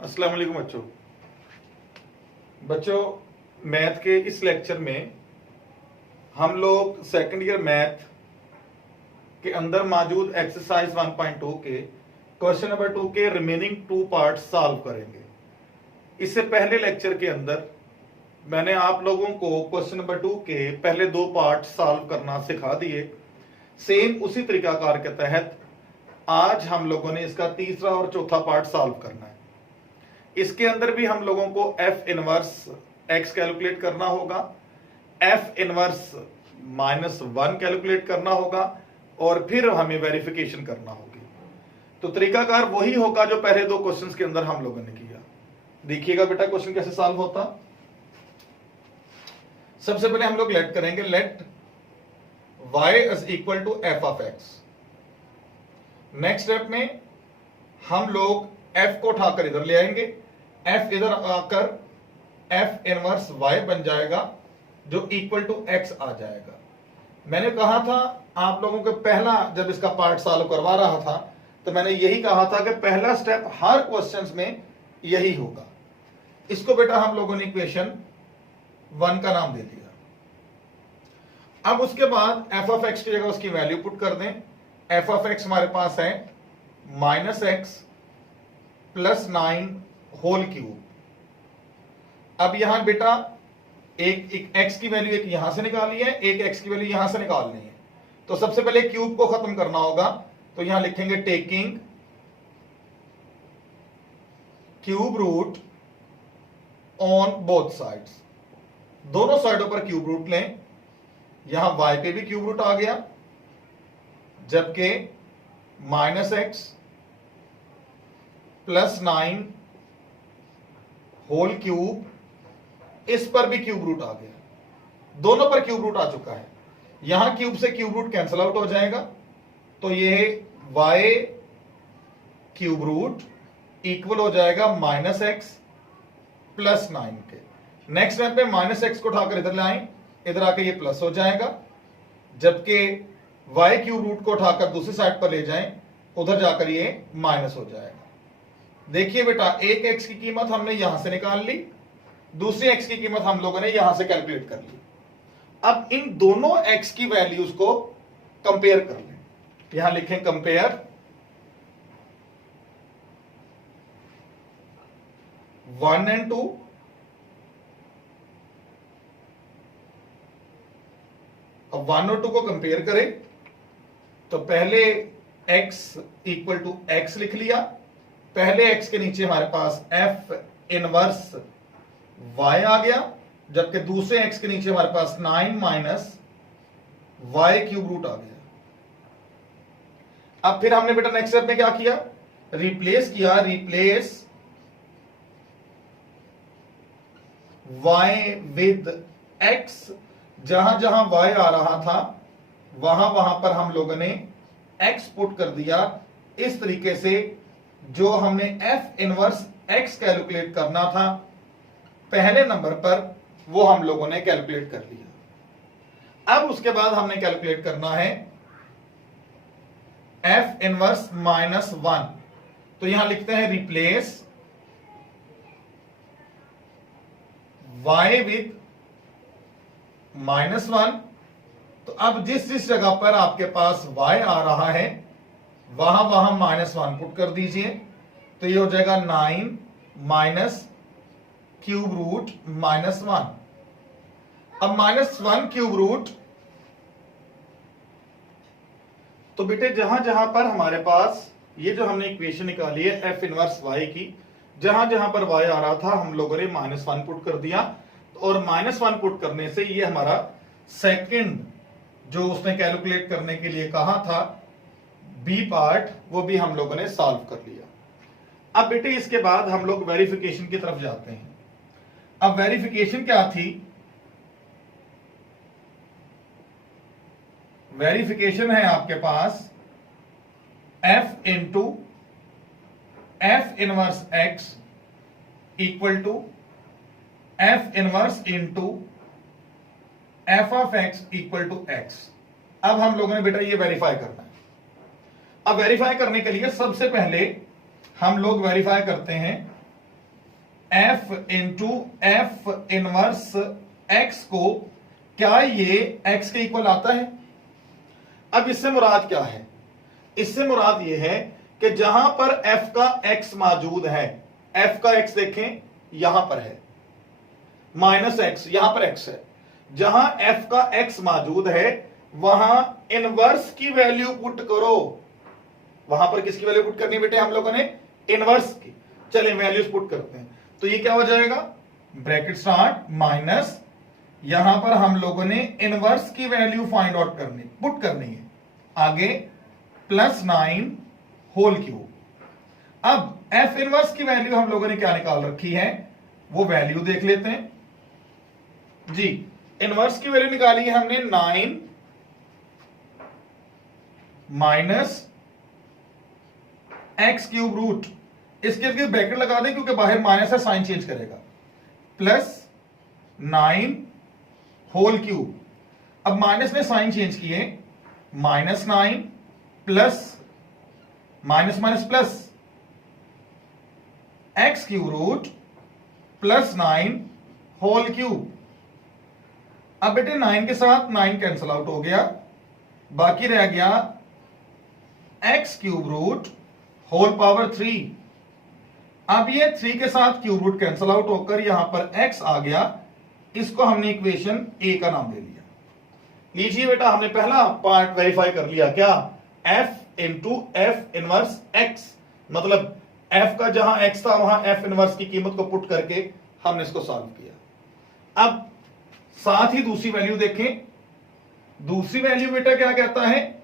अस्सलाम वालेकुम बच्चों मैथ के इस लेक्चर में हम लोग सेकंड ईयर मैथ के अंदर मौजूद एक्सरसाइज 1.2 के क्वेश्चन नंबर 2 के रिमेनिंग 2 पार्ट सॉल्व करेंगे। इससे पहले लेक्चर के अंदर मैंने आप लोगों को क्वेश्चन नंबर 2 के पहले 2 पार्ट सॉल्व करना सिखा दिए। सेम उसी तरीकाकार के तहत आज हम लोगों ने इसका तीसरा और चौथा पार्ट सॉल्व करना है। इसके अंदर भी हम लोगों को एफ इनवर्स एक्स कैलकुलेट करना होगा, एफ इनवर्स -1 कैलकुलेट करना होगा और फिर हमें वेरिफिकेशन करना होगी। तो तरीकाकार वही होगा जो पहले 2 क्वेश्चंस के अंदर हम लोगों ने किया। देखिएगा बेटा क्वेश्चन कैसे सॉल्व होता। सबसे पहले हम लोग लेट करेंगे, let y is equal to f of x. Next step में हम लोग f को उठाकर इधर ले आएंगे, f इधर आकर f इनवर्स y बन जाएगा जो इक्वल टू x आ जाएगा। मैंने कहा था आप लोगों को पहला जब इसका पार्ट सॉल्व करवा रहा था तो मैंने यही कहा था कि पहला स्टेप हर क्वेश्चंस में यही होगा। इसको बेटा हम लोगों ने इक्वेशन 1 का नाम दे दिया। अब उसके बाद f ऑफ x की जगह उसकी वैल्यू पुट कर दें। f ऑफ x हमारे पास है -x + 9 होल क्यूब। अब यहां बेटा एक x की वैल्यू एक यहां से निकाली है, एक x की वैल्यू यहां से निकालनी है। तो सबसे पहले क्यूब को खत्म करना होगा, तो यहां लिखेंगे taking cube root on both sides. दोनों साइडों पर क्यूब रूट लें। यहां y पे भी क्यूब रूट आ गया, जबकि -x + 9 होल क्यूब, इस पर भी क्यूब रूट आ गया। दोनों पर क्यूब रूट आ चुका है। यहां क्यूब से क्यूब रूट कैंसिल आउट हो जाएगा, तो ये y क्यूब रूट इक्वल हो जाएगा -x + 9 के। नेक्स्ट स्टेप में -x को उठाकर इधर ले आए, इधर आकर ये प्लस हो जाएगा, जबकि y क्यूब रूट को उठाकर दूसरी साइड पर ले जाएं, उधर जाकर ये माइनस हो जाएगा। देखिए बेटा एक x की कीमत हमने यहां से निकाल ली, दूसरी x की कीमत हम लोगों ने यहां से कैलकुलेट कर ली। अब इन दोनों x की वैल्यूज को कंपेयर कर लें। यहां लिखें कंपेयर 1 और 2। अब 1 और 2 को कंपेयर करें तो पहले x इक्वल टू x लिख लिया। पहले x के नीचे हमारे पास f इनवर्स y आ गया, जबकि दूसरे x के नीचे हमारे पास 9 माइनस y क्यूब रूट आ गया। अब फिर हमने बेटा नेक्स्ट स्टेप में क्या किया, रिप्लेस किया। Replace y with x। जहां जहां y आ रहा था वहां वहां पर हम लोगों ने x पुट कर दिया। इस तरीके से जो हमने f इनवर्स x कैलकुलेट करना था पहले नंबर पर, वो हम लोगों ने कैलकुलेट कर लिया। अब उसके बाद हमने कैलकुलेट करना है f इनवर्स -1। तो यहां लिखते हैं रिप्लेस y विद -1। तो अब जिस जिस जगह पर आपके पास y आ रहा है वहां वहां -1 पुट कर दीजिए। तो ये हो जाएगा 9 माइनस क्यूब रूट -1। अब -1 क्यूब रूट, तो बेटे जहां जहां पर हमारे पास ये जो हमने इक्वेशन निकाली है f इनवर्स y की, जहां जहां पर y आ रहा था हम लोगों ने -1 पुट कर दिया। और -1 पुट करने से ये हमारा सेकंड जो उसने कैलकुलेट करने के लिए कहा था बी पार्ट, वो भी हम लोगों ने सॉल्व कर लिया। अब बेटे इसके बाद हम लोग वेरिफिकेशन की तरफ जाते हैं। अब वेरिफिकेशन क्या थी, वेरिफिकेशन है आपके पास f into f inverse x equal to f inverse into f of x equal to x। अब हम लोगों ने बेटा ये वेरीफाई करना है। अब वेरीफाई करने के लिए सबसे पहले हम लोग वेरीफाई करते हैं f into F inverse x को, क्या ये x के इक्वल आता है? अब इससे मुराद क्या है? इससे मुराद ये है कि जहां पर f का x मौजूद है, f का x देखें यहां पर है, माइनस x, यहां पर x है, जहां f का x मौजूद है वहां इनवर्स की वैल्यू पुट करो। वहां पर किसकी वैल्यू पुट करनी बेटे हम लोगों ने? इनवर्स की। चलिए वैल्यूज पुट करते हैं, तो ये क्या हो जाएगा? ब्रैकेट स्टार्ट माइनस, यहां पर हम लोगों ने इनवर्स की वैल्यू फाइंड आउट करनी, पुट करनी है, आगे प्लस 9 होल क्यूब। अब एफ इनवर्स की वैल्यू हम लोगों ने क्या निकाल रखी है, वो वैल्यू देख लेते हैं जी। इनवर्स की वैल्यू निकाली है हमने 9 माइनस एक्स क्यूब रूट, इसके ब्रैकेट लगा दें क्योंकि बाहर माइनस है, साइन चेंज करेगा, प्लस 9 होल क्यूब। अब माइनस में साइन चेंज किए, minus 9 plus minus minus plus x cube root plus 9 whole cube. अब बेटे 9 के साथ 9 कैंसिल आउट हो गया, बाकी रह गया x cube root whole power 3। अब ये 3 के साथ क्यूब रूट कैंसिल आउट होकर यहां पर x आ गया, इसको हमने इक्वेशन a का नाम दे दिया। लीजिए बेटा, हमने पहला पार्ट वेरीफाई कर लिया, क्या? f into F inverse x, मतलब f का जहां x था वहां f इनवर्स की कीमत को पुट करके हमने इसको सॉल्व किया। अब साथ ही दूसरी वैल्यू देखें, दूसरी वैल्यू बेटा क्या कहता है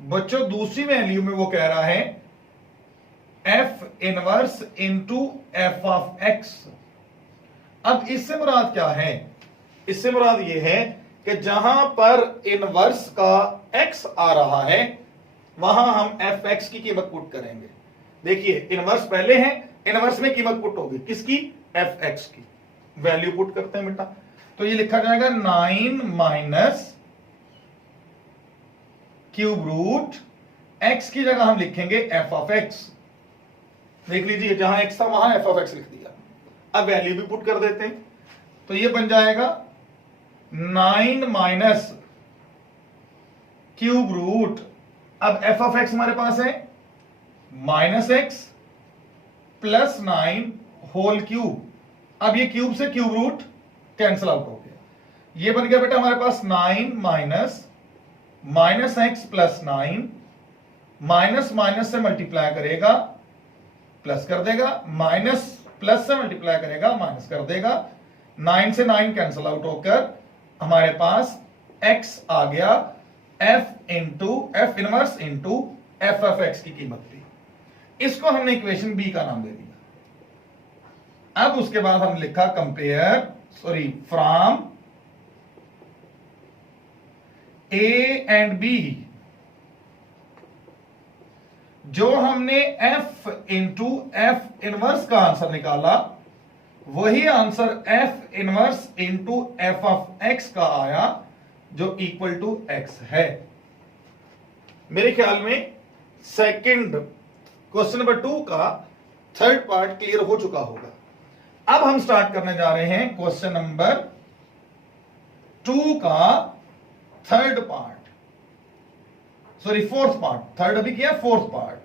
बच्चों? दूसरी वैल्यू में वो कह रहा है F inverse into F of x. अब इससे मुराद क्या है? इससे मुराद ये है कि जहां पर इनवर्स का एक्स आ रहा है वहां हम एफ एक्स की कीमत पुट करेंगे। देखिए इनवर्स पहले है, इनवर्स में कीमत पुट होगी किसकी? एफ एक्स की। वैल्यू पुट करते हैं बेटा, तो ये लिखा जाएगा 9 माइनस क्यूब रूट, एक्स की जगह हम लिखेंगे एफ ऑफ एक्स। देख लीजिए जहां एक्स था वहां एफ ऑफ एक्स लिख दिया। अब वैल्यू भी पुट कर देते हैं, तो ये बन जाएगा 9 माइनस क्यूब रूट, अब एफ ऑफ एक्स हमारे पास है minus x plus 9 whole cube. अब ये क्यूब से क्यूब रूट कैंसिल आउट हो गया, ये बन गया बेटा हमारे पास 9 minus minus x plus 9, minus minus से मल्टीप्लाई करेगा प्लस कर देगा, माइनस प्लस से मल्टीप्लाई करेगा माइनस कर देगा, 9 से 9 कैंसिल आउट होकर हमारे पास x आ गया f F inverse into F of x की कीमत थी। इसको हमने इक्वेशन बी का नाम दे दिया। अब उसके बाद हम लिखा compare from A and B। जो हमने f इंटू एफ इनवर्स का आंसर निकाला वही answer f inverse into F of x का आया जो इक्वल टू x है। मेरे ख्याल में सेकंड क्वेश्चन नंबर 2 का थर्ड पार्ट क्लियर हो चुका होगा। अब हम स्टार्ट करने जा रहे हैं क्वेश्चन नंबर 2 का third part, fourth part, third अभी किया, फोर्थ पार्ट।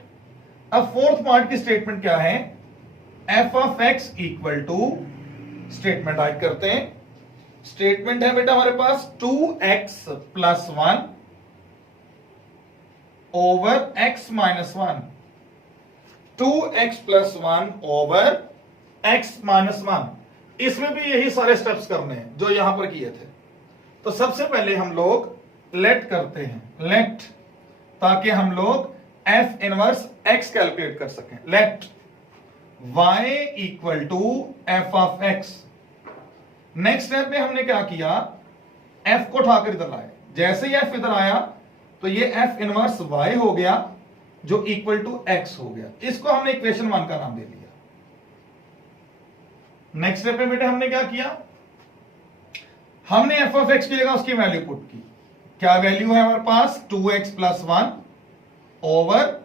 अब फोर्थ पार्ट की स्टेटमेंट क्या है? F of x equal to, statement write करते हैं। स्टेटमेंट है बेटा हमारे पास 2x plus 1 over x minus 1, 2x plus 1 over x minus 1। इसमें भी यही सारे स्टेप्स करने हैं जो यहां पर किए थे। तो सबसे पहले हम लोग लेट करते हैं, लेट, ताकि हम लोग f इनवर्स x कैलकुलेट कर सकें। Let y equal to f of x। Next step में हमने क्या किया? f को उठाकर इधर लाए, जैसे ही f इधर आया तो ये f इनवर्स y हो गया जो इक्वल टू x हो गया। इसको हमने इक्वेशन 1 का नाम दे दिया। नेक्स्ट स्टेप में बेटे हमने क्या किया? हमने एफ ऑफ एक्स की जगह उसकी वैल्यू पुट की। क्या वैल्यू है हमारे पास? 2x plus 1 over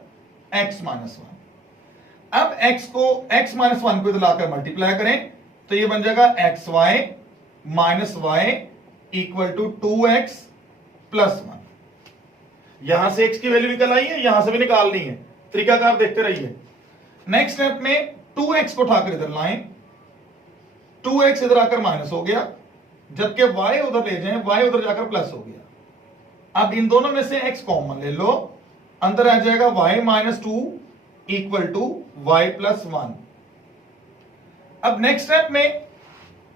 x minus 1। अब x को x माइनस वन को इधर लाकर मल्टीप्लाई करें तो ये बन जाएगा x y minus y equal to 2x plus one. यहां से x की वैल्यू निकल आई है, यहां से भी निकालनी है, तरीकाकार देखते रहिए। नेक्स्ट स्टेप में 2x को उठाकर इधर लाएं, 2x इधर आकर माइनस हो गया, जबकि y उधर ले जाएं, y उधर जाकर प्लस हो गया। अब इन दोनों में से x कॉमन ले लो, अंदर आ जाएगा y minus two equal to y plus one. अब नेक्स्ट स्टेप में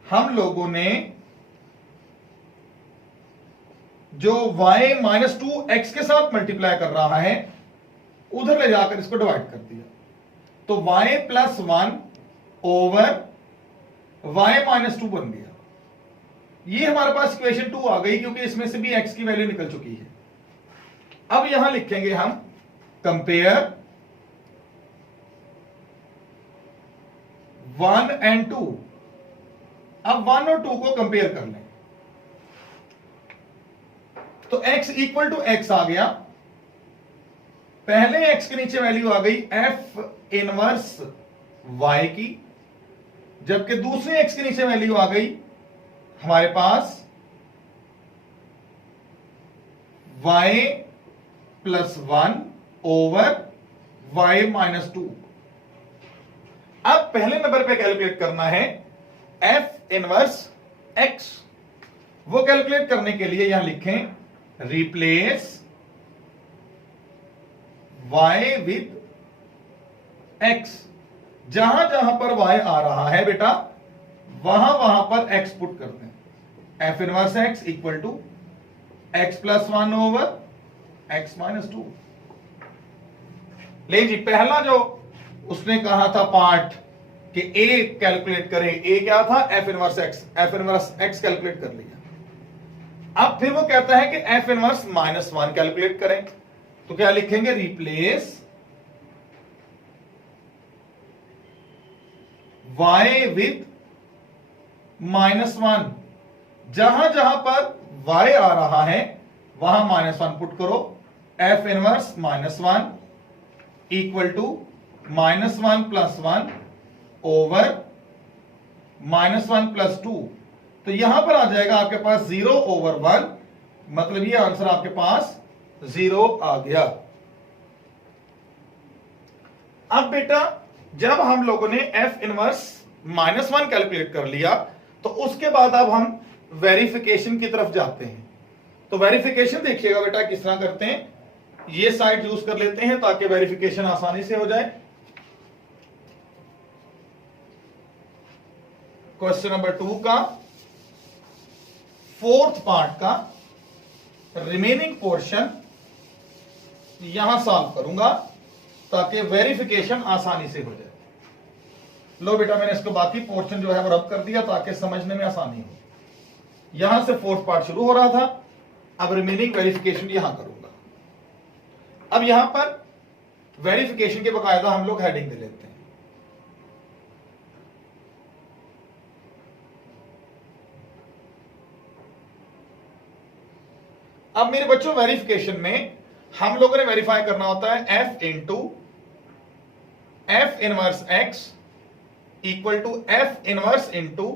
हम लोगों ने जो y माइनस टू एक्स के साथ मल्टीप्लाई कर रहा है उधर ले जाकर इसको डिवाइड कर दिया, तो y plus one over y minus to बन गया। ये हमारे पास इक्वेशन 2 आ गई क्योंकि इसमें से भी x की वैल्यू निकल चुकी है। अब यहां लिखेंगे हम कंपेयर 1 एंड 2। अब 1 और 2 को कंपेयर कर लें तो x इक्वल टू x आ गया। पहले x के नीचे वैल्यू आ गई f इनवर्स y की, जबकि दूसरे x के नीचे वैल्यू आ गई हमारे पास y plus one over y minus to. अब पहले नंबर पे कैलकुलेट करना है f इनवर्स x। वो कैलकुलेट करने के लिए यहां लिखें रिप्लेस y विद x। जहां जहां पर y आ रहा है बेटा वहां वहां पर x पुट करते हैं। f inverse x equal to x plus one over x minus two. ले जी, पहला जो उसने कहा था पार्ट कि a कैलकुलेट करें, a क्या था f इनवर्स x कैलकुलेट कर लिया। अब फिर वो कहता है कि f inverse minus one calculate करें, तो क्या लिखेंगे replace y with minus one. जहां जहां पर y आ रहा है वहां माइनस वन पुट करो। f inverse minus one equal to minus one plus one over minus one plus two. तो यहां पर आ जाएगा आपके पास 0 ओवर 1, मतलब ये आंसर आपके पास 0 आ गया। अब बेटा जब हम लोगों ने f inverse minus one calculate कर लिया तो उसके बाद अब हम वेरिफिकेशन की तरफ जाते हैं। तो वेरिफिकेशन देखिएगा बेटा किस तरह करते हैं। ये साइड यूज कर लेते हैं ताकि वेरिफिकेशन आसानी से हो जाए। क्वेश्चन नंबर 2 का फोर्थ पार्ट का रिमेनिंग पोर्शन यहां सॉल्व करूंगा ताकि वेरिफिकेशन आसानी से हो जाए। लो बेटा मैंने इसको बाकी पोर्शन जो है वो रब कर दिया ताकि समझने में आसानी हो। यहां से फोर्थ पार्ट शुरू हो रहा था, अब रिमेनिंग वेरिफिकेशन यहां करूंगा। अब यहां पर वेरिफिकेशन के बकायदा हम लोग हेडिंग दे लेते हैं। अब मेरे बच्चों वेरिफिकेशन में हम लोगों ने वेरीफाई करना होता है f into f inverse x equal to f inverse into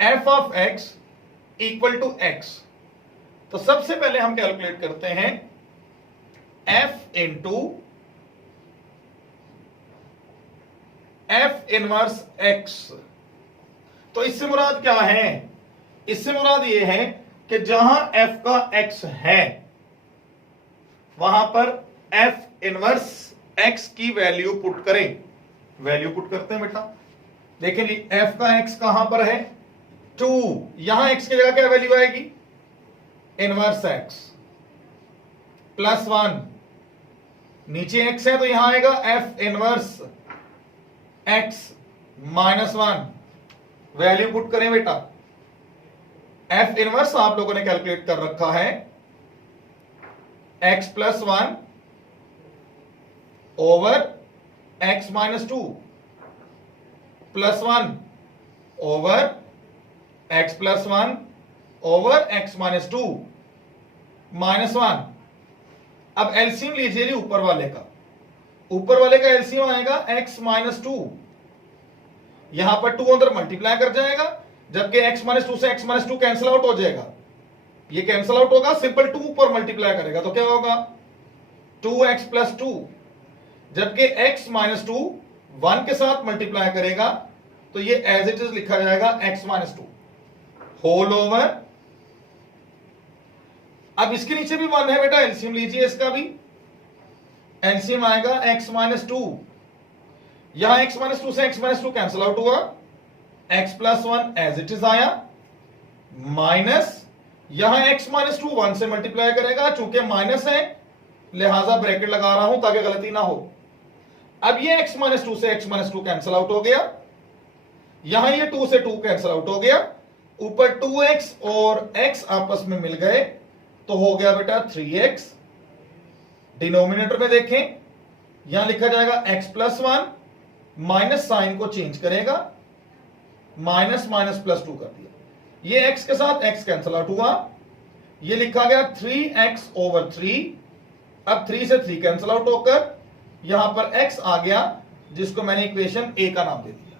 f of x equal to x। तो सबसे पहले हम कैलकुलेट करते हैं f into f inverse x। तो इससे मुराद क्या है? इससे मुराद यह है कि जहां f का x है वहां पर f इनवर्स x की वैल्यू पुट करें। वैल्यू पुट करते हैं बेटा। देखें जी f का x कहां पर है 2, यहां x की जगह क्या वैल्यू आएगी इनवर्स x प्लस 1, नीचे x है तो यहां आएगा f inverse x minus 1। Value put करें बेटा। f इनवर्स आप लोगों ने कैलकुलेट कर रखा है x plus 1 over x minus 2 plus 1 over x plus 1 over x minus 2 minus 1। अब एलसीएम लीजिए जी ऊपर वाले का, ऊपर वाले का एलसीएम आएगा x माइनस 2, यहां पर 2 अंदर मल्टीप्लाई कर जाएगा, जबकि x माइनस 2 से x माइनस 2 कैंसिल आउट हो जाएगा, ये कैंसिल आउट होगा, सिंपल 2 पर मल्टीप्लाई करेगा तो क्या होगा 2x प्लस 2, जबकि x माइनस 2 1 के साथ मल्टीप्लाई करेगा तो ये एज इट इज लिखा जाएगा x माइनस 2 होल ओवर। अब इसके नीचे भी 1 है बेटा, एलसीएम लीजिए इसका भी, एलसीएम आएगा x माइनस 2, यहां x माइनस 2 से x माइनस 2 कैंसिल आउट हुआ, x plus 1 as it is आया, माइनस यहां x माइनस 2 1 से मल्टीप्लाई करेगा, चूंकि माइनस है लिहाजा ब्रैकेट लगा रहा हूं ताकि गलती ना हो। अब ये x माइनस 2 से x माइनस 2 कैंसिल आउट हो गया, यहां ये 2 से 2 कैंसिल आउट हो गया, ऊपर 2x और x आपस में मिल गए तो हो गया बेटा 3x। डिनोमिनेटर में देखें, यहां लिखा जाएगा x प्लस 1, माइनस साइन को चेंज करेगा, माइनस माइनस प्लस 2 कर दिया, ये x के साथ x कैंसिल आउट हुआ, ये लिखा गया 3x ओवर 3, अब 3 से 3 कैंसिल आउट होकर यहां पर x आ गया जिसको मैंने इक्वेशन a का नाम दे दिया।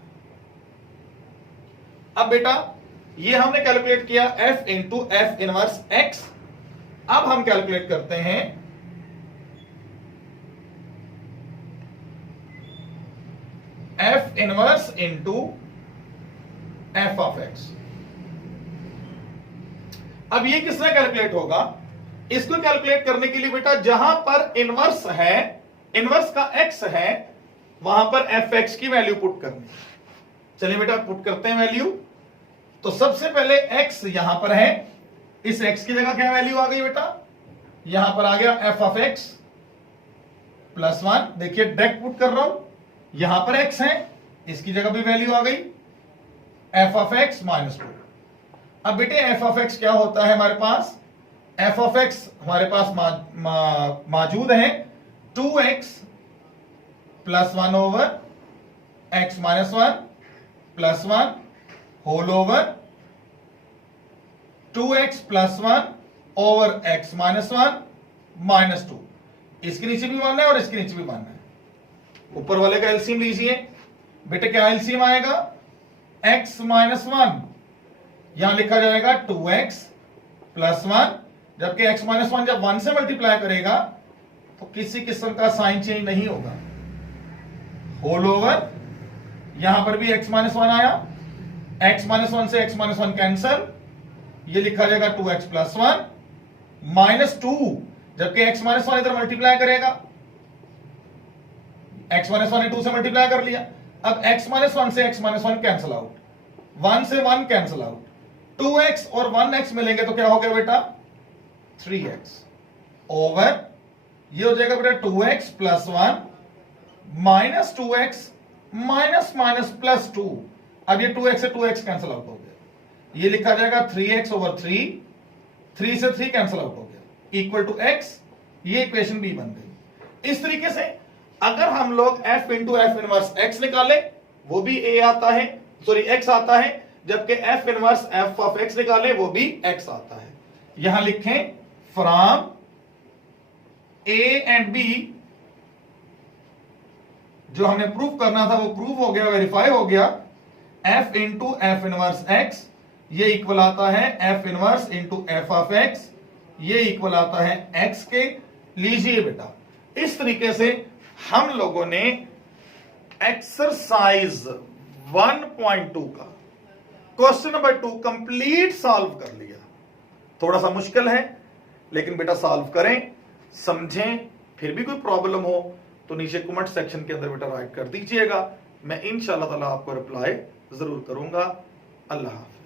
अब बेटा ये हमने कैलकुलेट किया f into F inverse x, अब हम कैलकुलेट करते हैं f inverse into F of x। अब ये किस तरह कैलकुलेट होगा, इसको कैलकुलेट करने के लिए बेटा जहां पर इनवर्स है, इनवर्स का x है, वहां पर fx की वैल्यू पुट करनी। चलिए बेटा पुट करते हैं वैल्यू। तो सबसे पहले x यहां पर है, इस x की जगह क्या वैल्यू आ गई बेटा, यहां पर आ गया f ऑफ x प्लस 1, देखिए डायरेक्ट पुट कर रहा हूं, यहां पर x है, इसकी जगह भी वैल्यू आ गई f ऑफ x माइनस 2। अब बेटे f ऑफ x क्या होता है हमारे पास, f ऑफ x हमारे पास मौजूद है 2x plus 1 over x minus 1 plus 1 whole over 2x plus 1 over x minus 1 minus 2, इसके नीचे भी 1 है और इसके नीचे भी 1 है। ऊपर वाले का एलसीएम लीजिए बेटे, क्या एलसीएम आएगा x माइनस 1, यहां लिखा जाएगा 2x प्लस 1, जबकि x माइनस 1 जब 1 से मल्टीप्लाई करेगा तो किसी किस्म का साइन चेंज नहीं होगा, होल ओवर यहां पर भी x माइनस 1 आया, x माइनस 1 से x माइनस 1 कैंसल, ये लिखा जाएगा 2x प्लस 1 माइनस 2, जबकि x माइनस 1 इधर मल्टीप्लाई करेगा, x माइनस 1 ने 2 से मल्टीप्लाई कर लिया, अब x माइनस 1 से x माइनस 1 कैंसल आउट, 1 से 1 कैंसल आउट, 2x और 1x मिलेंगे तो क्या हो गया बेटा 3x ओवर, ये हो जाएगा बेटा 2x plus 1 minus 2x minus minus plus 2, अब ये 2x से 2x कैंसिल आउट हो गया, ये लिखा जाएगा 3x ओवर 3, 3 से 3 कैंसिल आउट हो गया इक्वल टू x, ये इक्वेशन b बन गई। इस तरीके से अगर हम लोग f into F inverse x निकाले वो भी a आता है, सॉरी x आता है, जबकि f inverse f of x निकाले वो भी x आता है। यहां लिखें फ्रॉम a एंड b, जो हमने प्रूफ करना था वो प्रूफ हो गया, वेरीफाई हो गया, f into F inverse x ये इक्वल आता है f inverse into F of x, ये इक्वल आता है x के। लीजिए बेटा इस तरीके से हम लोगों ने एक्सरसाइज 1.2 का क्वेश्चन नंबर 2 कंप्लीट सॉल्व कर लिया। थोड़ा सा मुश्किल है लेकिन बेटा सॉल्व करें, समझें, फिर भी कोई प्रॉब्लम हो तो नीचे कमेंट सेक्शन के अंदर बेटा राइट कर दीजिएगा, मैं इंशाअल्लाह ताला आपको रिप्लाई जरूर करूंगा। अल्लाह हाफ़िज़।